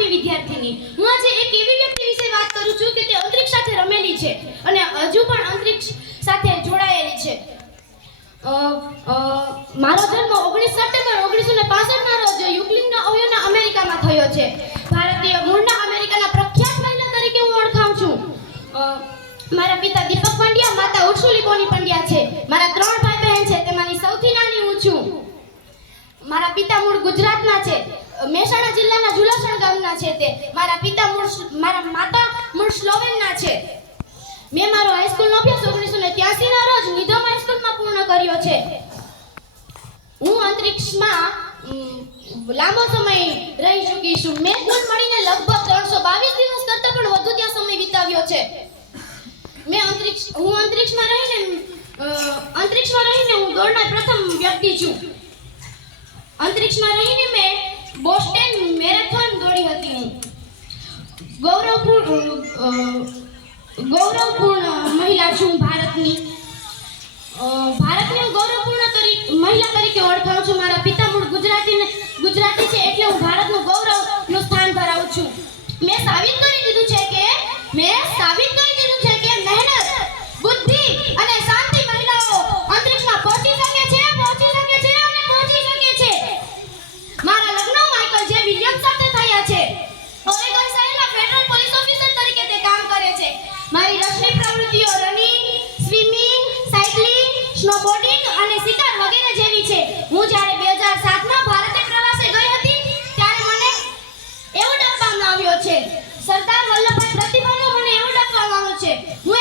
8મી વિદ્યાર્થીની. હું આજે એક એવી વ્યક્તિ વિશે વાત કરું છું કે તે અંતરિક્ષ સાથે રમેલી છે અને હજુ પણ અંતરિક્ષ સાથે જોડાયેલી છે. મારો જન્મ 19 સપ્ટેમ્બર 1965 ના રોજ યુક્લિનના ઓહિયોના અમેરિકામાં થયો છે. ભારતીય મૂળના અમેરિકાના પ્રખ્યાત મહિલા તરીકે હું ઓળખાઉં છું. મારા પિતા દીપક પંડ્યા, માતા ઉર્સુલી બોની પંડ્યા છે. મારા 3 ભાઈ બહેન છે, તેમાંની સૌથી નાની હું છું. મારા પિતા મૂળ ગુજરાતના છે, મહેસાણા જિલ્લાના જુલાસણ ગામના છે તે. મારા માતા મૂળ સ્લોવેનના છે. મેં મારો હાઈસ્કૂલનો અભ્યાસ 1983 ના રોજ નિધમ હાઈસ્કૂલમાં પૂર્ણ કર્યો છે. હું અંતરિક્ષમાં લાંબો સમય રહી ચૂકી છું. મેં કુલ મળીને લગભગ 322 દિવસ કરતાં પણ વધુ ત્યાં સમય વિતાવ્યો છે. હું અંતરિક્ષમાં રહીને હું દોડનાર પ્રથમ વ્યક્તિ છું. અંતરિક્ષમાં રહીને મેં બોસ્ટન મેરેથોન દોડી હતી. ગૌરવપૂર્ણ મહિલા છું ભારતની. હું ગૌરવપૂર્ણ મહિલા તરીકે ઓળખાઉં છું. મારા પિતા મૂળ ગુજરાતી છે, એટલે હું ભારતનું ગૌરવનું સ્થાન ધરાવું છું. મેં સાબિત કરી દીધું છે કે મહેનત, બુદ્ધિ અને શાંતિ મહિલાઓ અંતરિક્ષમાં પહોંચી શકે છે. મારા લગ્ન માઇકલ જે વિલિયમ્સ સાથે થયા છે. ઓરેગોન શહેરમાં ફેડરલ પોલીસ ઓફિસર તરીકે તે કામ કરે છે. મારી રસની પ્રવૃત્તિઓ રનિંગ, સ્વિમિંગ, સાયકલિંગ, સ્નોબોર્ડિંગ અને શિકાર વગેરે જેવી છે. હું જ્યારે 2007માં ભારતે પ્રવાસે ગઈ હતી ત્યારે મને એવોર્ડ આપવામાં આવ્યો છે. સરદાર વલ્લભભાઈ પ્રતિભાનો મને એવોર્ડ આપવામાં આવ્યો છે. હું